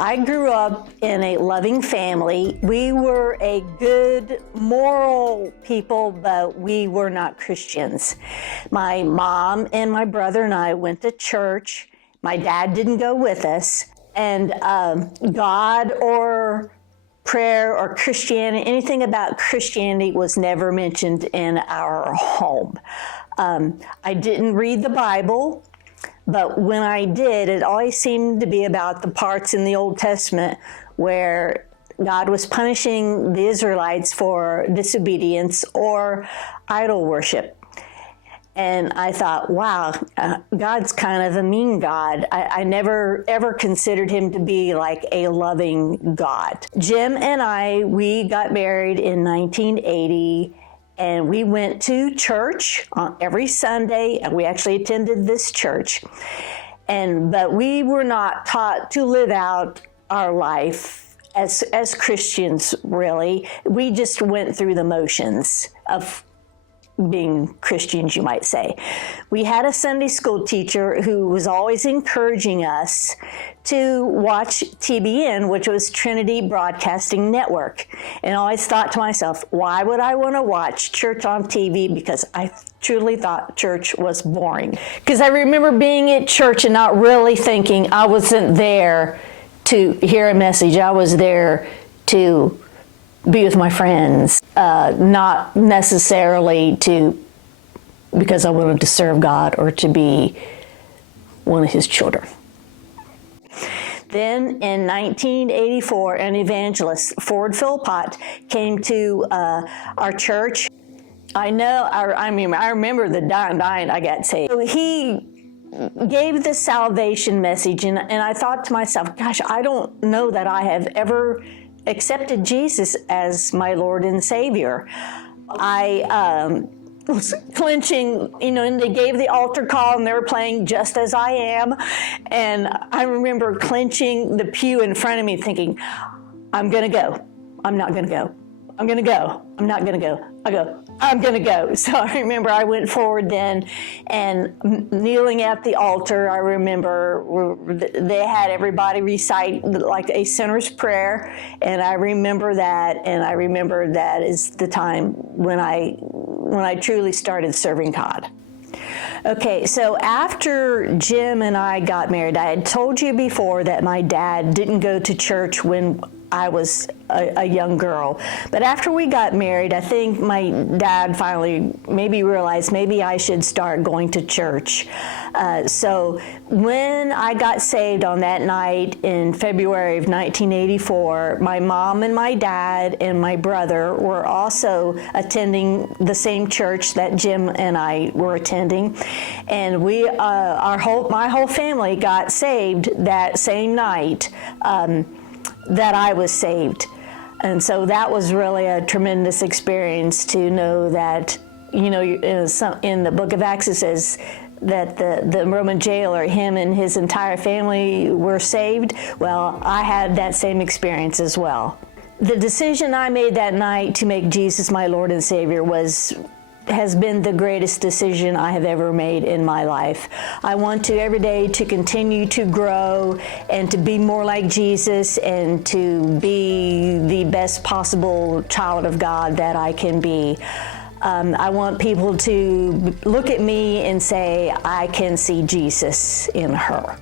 I grew up in a loving family. We were a good, moral people, but we were not Christians. My mom and my brother and I went to church. My dad didn't go with us. And God or prayer or Christianity, anything about Christianity was never mentioned in our home. I didn't read the Bible. But when I did, it always seemed to be about the parts in the Old Testament where God was punishing the Israelites for disobedience or idol worship. And I thought, wow, God's kind of a mean God. I never ever considered him to be like a loving God. Jim and we got married in 1980. And we went to church on every Sunday, and we actually attended this church. But we were not taught to live out our life as Christians, really. We just went through the motions of being Christians, you might say. We had a Sunday school teacher who was always encouraging us to watch TBN, which was Trinity Broadcasting Network. And I always thought to myself, why would I want to watch church on TV? Because I truly thought church was boring. Because I remember being at church and not really thinking I wasn't there to hear a message. I was there to be with my friends, not necessarily because I wanted to serve God or to be one of his children. Then in 1984, an evangelist, Ford Philpott, came to our church. I remember the night I got saved. So he gave the salvation message, and I thought to myself, gosh, I don't know that I have ever accepted Jesus as my Lord and Savior. I was clenching, and they gave the altar call and they were playing Just As I Am. And I remember clenching the pew in front of me thinking, I'm going to go. I'm not going to go. I'm going to go. I'm not going to go. I'm going to go. So I remember I went forward then and kneeling at the altar. I remember they had everybody recite like a sinner's prayer. And I remember that. And I remember that is the time when I truly started serving God. Okay, so after Jim and I got married, I had told you before that my dad didn't go to church when I was a young girl. But after we got married, I think my dad finally maybe realized maybe I should start going to church. So when I got saved on that night in February of 1984, my mom and my dad and my brother were also attending the same church that Jim and I were attending. And my whole family got saved that same night that I was saved. And so that was really a tremendous experience to know that, in the book of Acts it says that the Roman jailer, him and his entire family were saved. Well, I had that same experience as well. The decision I made that night to make Jesus my Lord and Savior has been the greatest decision I have ever made in my life. I want to every day to continue to grow and to be more like Jesus and to be the best possible child of God that I can be. I want people to look at me and say, I can see Jesus in her.